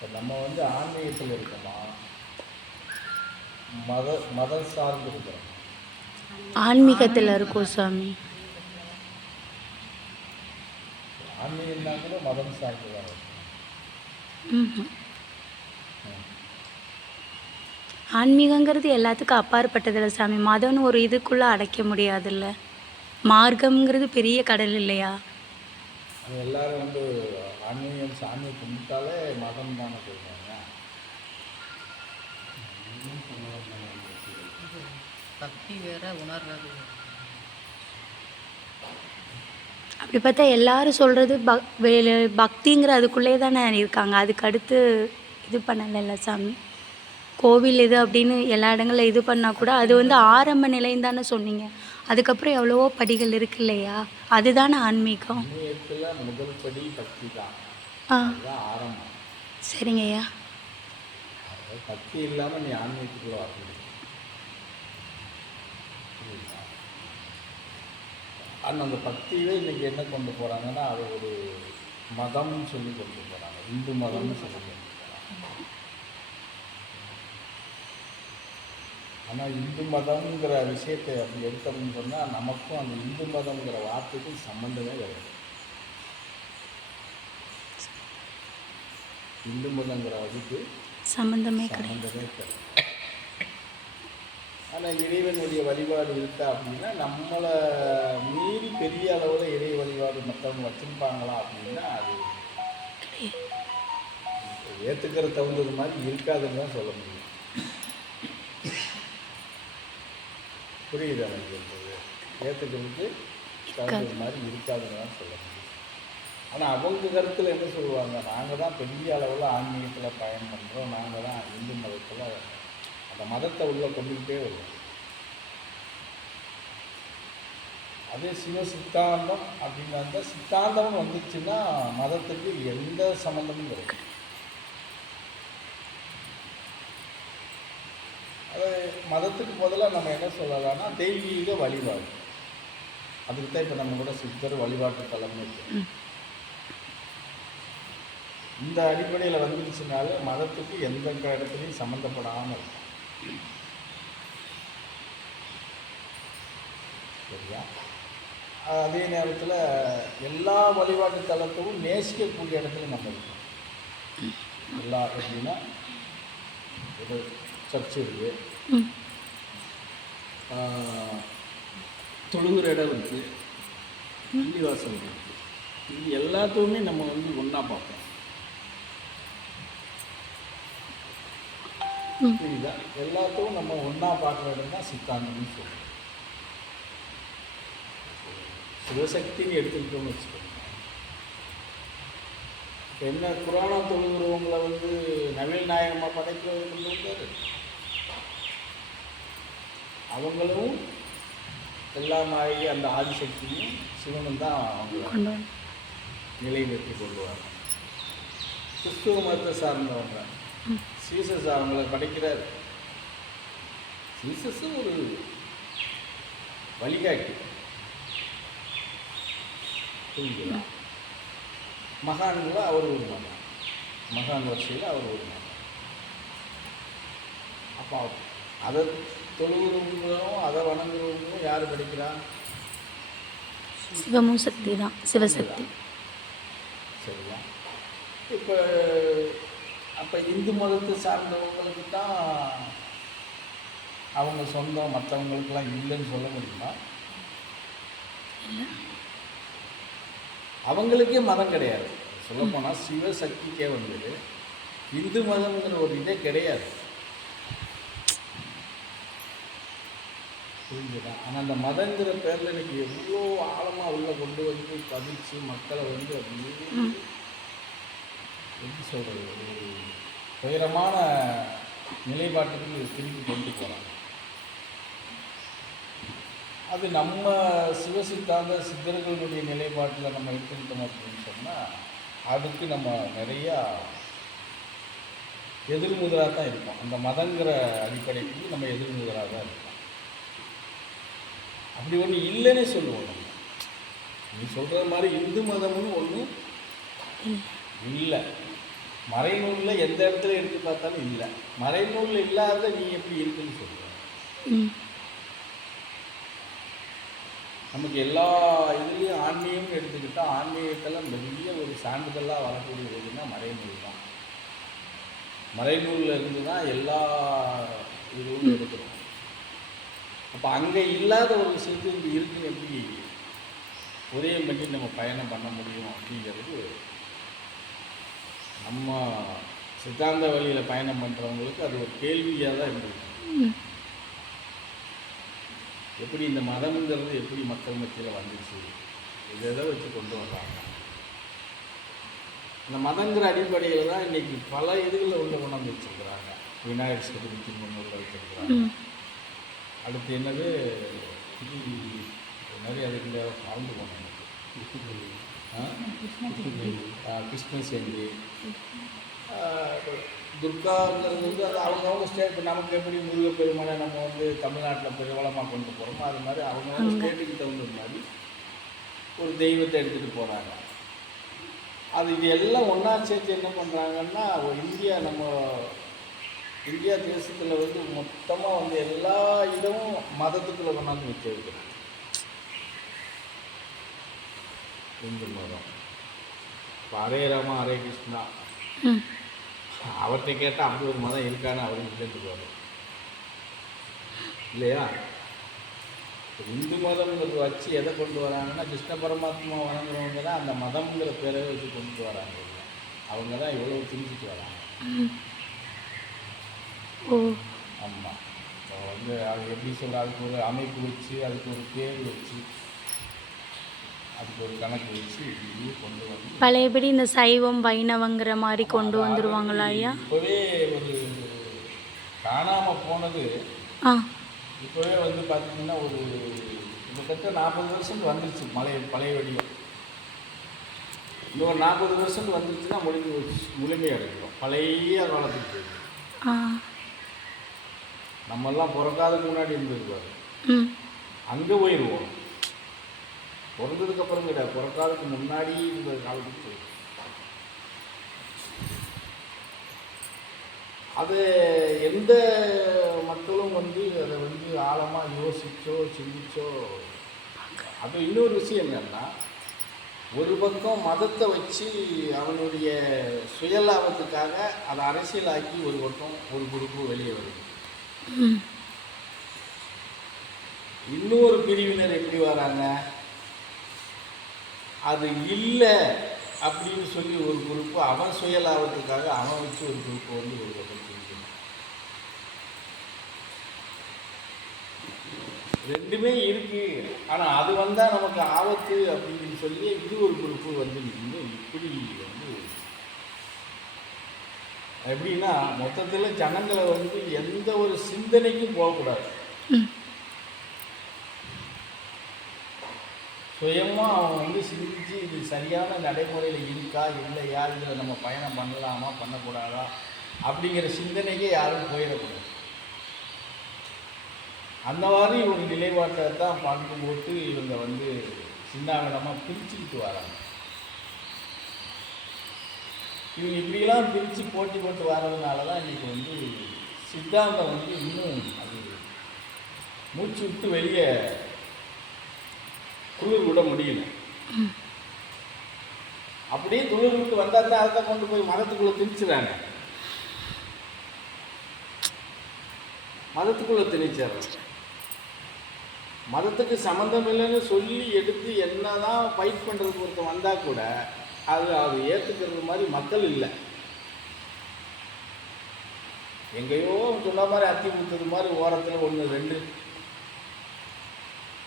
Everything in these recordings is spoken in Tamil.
இப்போ நம்ம வந்து ஆன்மீகத்தில் இருக்கோமா, மத மதம் சார்ந்து இருக்கிறோம்? ஆன்மீகத்தில் இருக்கோம் சாமி. ஆன்மீகம்னா கூட மதம் சார்ந்து தான் இருக்கும். ஆன்மீகங்கிறது எல்லாத்துக்கும் அப்பாற்பட்டதில்ல சாமி. மதம்னு ஒரு இதுக்குள்ளே அடைக்க முடியாதுல்ல. மார்க்கம்ங்கிறது பெரிய கடல் இல்லையா? அது எல்லாரும் வந்து ஆன்மீகம் சாமி கும்பிட்டாலே மதம் தானே சொல்லுவாங்க. பக்தி வேற, உணர்றது வேற. அப்படி பார்த்தா எல்லாரும் சொல்கிறது பக்திங்கிற அதுக்குள்ளே தானே இருக்காங்க. அதுக்கு அடுத்து இது பண்ணலைல்ல சாமி. கோவில் இது அப்படின்னு எல்லா இடங்களில் இது பண்ணால் கூட அது வந்து ஆரம்ப நிலைன்னு தானே சொன்னீங்க. அதுக்கப்புறம் எவ்வளவோ படிகள் இருக்கு இல்லையா? அதுதானே ஆன்மீகம். ஆன்மீகத்தில் முதல் படி பக்தி தான். ஆ அதுதான் ஆரம்பம். சரிங்க ஐயா. அதாவது பக்தி இல்லாமல் நீ ஆன்மீகத்துக்குள்ள வர முடியும். ஆனால் அந்த பக்தியே இன்றைக்கி என்ன கொண்டு போகிறாங்கன்னா, அது ஒரு மதம்னு சொல்லி கொண்டு போகிறாங்க. இந்து மதம்னு சொல்லி கொண்டு போகிறாங்க. ஆனால் இந்து மதம்ங்கிற விஷயத்தை அப்படி எடுத்தோம்னு சொன்னால், நமக்கும் அந்த இந்து மதம்ங்கிற வார்த்தைக்கும் சம்மந்தமே கிடையாது. இந்து மதங்கிற அதுக்கு சம்மந்தமே சம்மந்தமே கிடையாது. ஆனால் இறைவனுடைய வழிபாடு இருக்கா அப்படின்னா, நம்மளை மீறி பெரிய அளவில் இறை வழிபாடு மற்றவங்க வச்சுருப்பாங்களா அப்படின்னா, அது ஏற்றுக்கிற தகுந்தது மாதிரி இருக்காதுன்னு தான் சொல்ல முடியும். புரியுது எனக்கு சொல்கிறது. ஏற்றுக்கிறதுக்கு தகுந்தது மாதிரி இருக்காதுன்னு தான் சொல்ல முடியும். ஆனால் அவங்க கருத்தில் என்ன சொல்லுவாங்க, நாங்கள் தான் பெரிய அளவில் ஆன்மீகத்தில் பயன் பண்ணுறோம், நாங்கள் தான் இந்து மதத்தில் அந்த மதத்தை உள்ளே கொண்டுக்கிட்டே வருவோம். அதே சிவ சித்தாந்தம் அப்படின்னு வந்தால், சித்தாந்தம் வந்துச்சுன்னா மதத்துக்கு எந்த சம்மந்தமும் கிடையாது. அது மதத்துக்கு முதல்ல நம்ம என்ன சொல்லலாம்னா தெய்வீக வழிபாடு. அதுக்கு தான் இப்போ நம்ம கூட சித்தர் வழிபாட்டு தலைமை. இந்த அடிப்படையில் வந்துருச்சுனால மதத்துக்கு எந்த இடத்துலையும் சம்மந்தப்படாமல் இருக்கும். சரியா? அதே நேரத்தில் எல்லா வழிபாட்டு தலத்தையும் நேசிக்கக்கூடிய இடத்துல நம்ம இருக்கோம். எல்லா எப்படின்னா, ஒரு சர்ச் இருக்குது, தொழுகிற இடம் இருக்குது, பள்ளிவாசல் இருக்குது. இது எல்லாத்தையுமே நம்ம வந்து ஒன்றா பார்ப்போம். புரியுதா? எல்லாத்தையும் நம்ம ஒன்றா பார்க்குற இடம் தான் சித்தாந்தம்னு சொல்லுவோம். சிவசக்தின்னு எடுத்துக்கிட்டோம்னு வச்சுக்கோங்க. இப்போ என்ன புராணம் தொழுகிறவங்களை வந்து நவீன நாயகமாக படைக்கிறது வந்தார். அவங்களும் எல்லா நாயகி அந்த ஆதிசக்தியும் சிவனும் தான் அவங்க நிலைநிறுத்தி கொள்வாங்க. கிறிஸ்துவ மதத்தை சார்ந்தவங்க சீசஸ் அவங்களை படைக்கிறார். சீசஸ் ஒரு வழிகாட்டி. புரிஞ்சுங்களா? மகான்களை அவர் ஒரு மகான், மகான் வரிசையில் அவர் ஒரு மகான். அப்போ அதை தொழுகிறவங்களும் அதை வணங்குறவங்களும் யார் படிக்கிறா? சிவமும் சக்தி தான், சிவசக்தி. சரியா? இப்போ அப்போ இந்து மதத்தை சார்ந்தவங்களுக்கு தான் அவங்க சொந்தம், மற்றவங்களுக்கெல்லாம் இல்லைன்னு சொல்ல முடியுமா? அவங்களுக்கே மதம் கிடையாது. சொல்லப்போனால் சிவசக்திக்கே வந்து இந்து மதம்ங்கிற ஒரு இதே கிடையாது. புரிஞ்சுதா? ஆனால் அந்த மதங்கிற பேரில் இன்றைக்கி எவ்வளோ ஆழமாக உள்ளே கொண்டு வந்து பதிச்சு மக்களை வந்து அப்படியே எப்படி சொல்கிறது, ஒரு துயரமான நிலைப்பாட்டுக்கு திருப்பி கொண்டு போகிறாங்க. அது நம்ம சிவசித்தாந்த சித்தர்களுடைய நிலைப்பாட்டில் நம்ம எடுத்துக்கிட்டோம் அப்படின்னு சொன்னால், அதுக்கு நம்ம நிறையா எதிர்முதலாக தான் இருப்போம். அந்த மதங்கிற அடிப்படைக்கு நம்ம எதிர்முதலாக தான் இருப்போம். அப்படி ஒன்று இல்லைன்னே சொல்லுவோம். நம்ம நீ சொல்கிற மாதிரி இந்து மதம்னு ஒன்றும் இல்லை. மறைநூலில் எந்த இடத்துல எடுத்து பார்த்தாலும் இல்லை. மறைநூலில் இல்லாத நீ எப்படி இருக்குன்னு சொல்ற? ம் நமக்கு எல்லா இதுலேயும் ஆன்மீகம்னு எடுத்துக்கிட்டால் ஆன்மீகத்தெல்லாம் பெரிய ஒரு சான்றிதழாக வரக்கூடிய எதுன்னா மறைநூல் தான். மறைநூலில் இருந்து தான் எல்லா இதுவும் எடுக்கிறோம். அப்போ அங்கே இல்லாத ஒரு விஷயத்து இங்கே இருக்குன்னு எப்படி ஒரே பண்ணி நம்ம பயணம் பண்ண முடியும் அப்படிங்கிறது நம்ம சித்தாந்த வழியில் பயணம் பண்ணுறவங்களுக்கு அது ஒரு கேள்வியாக தான் இருந்தது. ம் எப்படி இந்த மதம்ங்கிறது எப்படி மக்கள் மத்தியில் வந்துச்சு, இதை வச்சு கொண்டு வர்றாங்க. இந்த மதங்கிற அடிப்படையில் தான் இன்றைக்கி பல இதுகளில் உள்ள கொண்டாந்து வச்சுருக்குறாங்க. விநாயகர் சதுர்த்தி முன்னூறு வச்சுருக்குறாங்க. அடுத்து என்னது நிறைய அதுக்குள்ள வாழ்ந்து போனோம். கிறிஸ்மஸ் எங்கே துர்காங்கிறது வந்து அது அவங்கவுங்க ஸ்டேட். இப்போ நமக்கு எப்படி முருகப்பெருமானை நம்ம வந்து தமிழ்நாட்டில் பிரபலமாக கொண்டு போகிறோமோ அது மாதிரி அவங்கவுங்க ஸ்டேட்டுக்கு தகுந்த மாதிரி ஒரு தெய்வத்தை எடுத்துகிட்டு போகிறாங்க. அது இது எல்லாம் ஒன்றா சேர்த்து என்ன பண்ணுறாங்கன்னா நம்ம இந்தியா தேசத்தில் வந்து மொத்தமாக வந்து எல்லா இடமும் மதத்துக்குள்ளே கொண்டாந்து வச்சு வைக்கிறாங்க. இந்து மதம் இப்போ ஹரே ராமா ஹரே கிருஷ்ணா அவர்கிட்ட கேட்டால் அப்படி ஒரு மதம் இருக்கான்னு அவருக்கு தெரிஞ்சுக்குவாங்க இல்லையா? இந்து மதம்ங்கிறது வச்சு எதை கொண்டு வராங்கன்னா கிருஷ்ண பரமாத்மா வணங்குறவங்க தான் அந்த மதம்ங்கிற பேரை வச்சு கொண்டு வராங்க. அவங்க தான் இவ்வளோ திணிச்சிட்டு வராங்க. ஆமாம். இப்போ வந்து அது எப்படி சொல்கிற அதுக்கு ஒரு அமைப்பு வச்சு அதுக்கு ஒரு பேர் வச்சு அதுக்கு ஒரு கணக்கு வச்சு இப்படியே கொண்டு வந்து பழையபடி இந்த சைவம் வைணவங்கிற மாதிரி கொண்டு வந்துடுவாங்களா ஐயா? இப்போவே ஒரு காணாமல் போனது இப்போவே வந்து பார்த்திங்கன்னா ஒரு கிட்டத்தட்ட 40 வருஷம் வந்துருச்சு. பழைய வடிவம் இன்னொரு 40 வருஷம் வந்துருச்சுன்னா முழுமையடைக்கிறோம். பழைய காலத்துக்கு போயிடும். நம்மெல்லாம் பிறக்காதுக்கு முன்னாடி இருந்திருக்காரு. அங்கே போயிடுவோம். பிறந்ததுக்கப்புறம் கிடையாது, பிறக்காதுக்கு முன்னாடி இருந்த காலத்துக்கு போயிடும். அது எந்த மக்களும் வந்து அதை வந்து ஆழமாக யோசிச்சோ சிந்திச்சோ. அது இன்னொரு விஷயம் என்னன்னா, ஒரு பக்கம் மதத்தை வச்சு அவனுடைய சுயலாபத்துக்காக அதை அரசியலாக்கி ஒரு பக்கம் ஒரு குரூப்பு வெளியே வருது. இன்னொரு பிரிவினர் எப்படி வராங்க, அது இல்லை அப்படின்னு சொல்லி ஒரு குரூப்பு அவன் சுயலாபத்துக்காக அவன் வச்சு ஒரு குரூப்பை வந்து ஒரு பக்கம் பிரிக்கணும். ரெண்டுமே இருக்கு. ஆனால் அது வந்தால் நமக்கு ஆபத்து அப்படின்னு சொல்லி இது ஒரு குரூப்பு வந்து இப்படி வந்து எப்படின்னா மொத்தத்தில் ஜனங்களை வந்து எந்த ஒரு சிந்தனைக்கும் போகக்கூடாது. சுயமாக அவன் வந்து சிந்திச்சு இது சரியான நடைமுறையில் இருக்கா இல்லையா, இதில் நம்ம பயணம் பண்ணலாமா பண்ணக்கூடாதா அப்படிங்கிற சிந்தனைக்கே யாரும் போயிடக்கூடாது. அந்த மாதிரி ஒரு நிலைப்பாட்டை தான் பங்கு போட்டு இவங்க வந்து சின்னாவிடமாக பிரிச்சுக்கிட்டு வராங்க. இவங்க இப்படிலாம் பிரித்து போட்டி போட்டு வர்றதுனால தான் இன்றைக்கி வந்து சித்தாந்தம் வந்து இன்னும் அது மூச்சு விட்டு வெளியே துளிர் விட முடியல. அப்படியே துளிர் விட்டு வந்தால் தான் அதை கொண்டு போய் மதத்துக்குள்ளே திணிச்சுறாங்க. மதத்துக்குள்ளே திணிச்சிடுறாங்க. மதத்துக்கு சம்மந்தம் இல்லைன்னு சொல்லி எடுத்து என்னதான் ஃபைட் பண்ணுறதுக்கு ஒருத்தர் வந்தால் கூட அது ஏற்றுக்கிறது மாதிரி மக்கள் இல்லை. எங்கேயோ சொன்ன மாதிரி அத்தி ஊற்றுறது மாதிரி ஓரத்தில் 1-2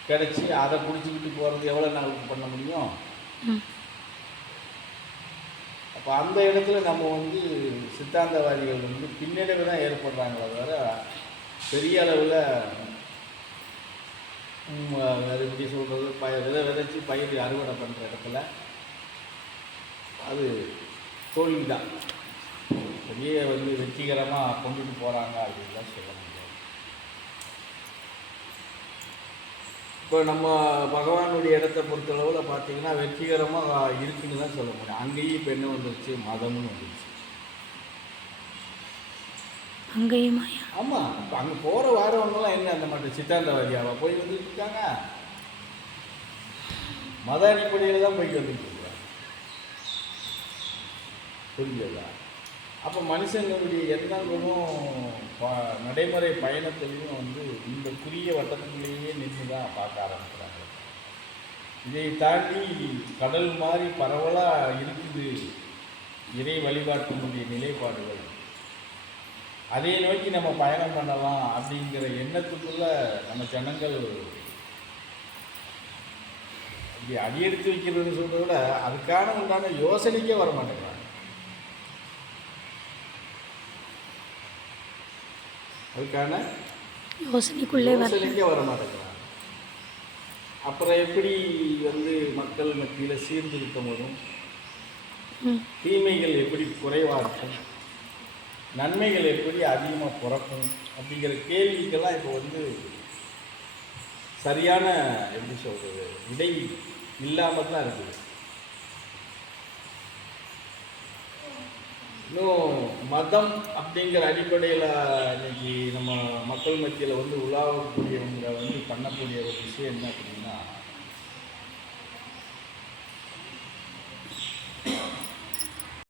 கிடச்சி அதை பிடிச்சிக்கிட்டு போகிறது எவ்வளோ நாளுக்கு பண்ண முடியும்? அப்போ அந்த இடத்துல நம்ம வந்து சித்தாந்தவாதிகள் வந்து பின்னடைவு தான் ஏற்படுறாங்களே தவிர பெரிய அளவில் வேறு எப்படி சொல்கிறது விதைச்சி பயிர் அறுவடை பண்ணுற இடத்துல அது தோல்வி தான். பெரிய வந்து வெற்றிகரமாக கொண்டுட்டு போகிறாங்க அப்படின்னு தான் சொல்ல முடியாது. இப்போ நம்ம பகவானுடைய இடத்தை பொறுத்தளவில் பார்த்திங்கன்னா வெற்றிகரமாக இருக்குதுன்னு தான் சொல்ல முடியும். அங்கேயும் இப்போ என்ன வந்துருச்சு, மதம்னு வந்துருச்சு. அங்கேயுமாயா? ஆமாம், இப்போ அங்கே போகிற வாரவங்கெல்லாம் என்ன அந்த மாதிரி சித்தாந்தவாதியாவா போய் வந்துட்டு இருக்காங்க? மத அடிப்படையில் தான் போயிட்டு வந்துட்டு இருக்காங்க. புரியுதா? அப்போ மனுஷங்களுடைய எண்ணங்களும் நடைமுறை பயணத்திலையும் வந்து இந்த குறுகிய வட்டத்துக்குள்ளேயே நின்று தான் பார்க்க ஆரம்பிக்கிறாங்க. இதை தாண்டி கடல் மாதிரி பரவலாக இருக்குது இறை வழிபாட்டினுடைய நிலைப்பாடுகள். அதை நோக்கி நம்ம பயணம் பண்ணலாம் அப்படிங்கிற எண்ணத்துக்குள்ள நம்ம ஜனங்கள் இப்படி அடியெடுத்து வைக்கிறதுன்னு சொல்றதை விட அதுக்கான உண்டான யோசனைக்கே வர மாட்டேங்கிறாங்க. அதுக்கான யோசனைக்குள்ளே வர யோசனைக்கே வர மாட்டேங்கிறாங்க. அப்புறம் எப்படி வந்து மக்கள் மத்தியில் சீர்திருத்தம் வரும்? தீமைகள் எப்படி குறைவாகும்? நன்மைகள் எப்படி அதிகமாக பிறக்கும்? அப்படிங்கிற கேள்விக்கெல்லாம் இப்போ வந்து சரியான எப்படி சொல்கிறது விடை இல்லாமல் தான் இருக்குது. இன்னும் மதம் அப்படிங்கிற அடிப்படையில் இன்னைக்கு நம்ம மக்கள் மத்தியில் வந்து உலாவக்கூடியவங்க வந்து பண்ணக்கூடிய ஒரு விஷயம் என்ன அப்படின்னா,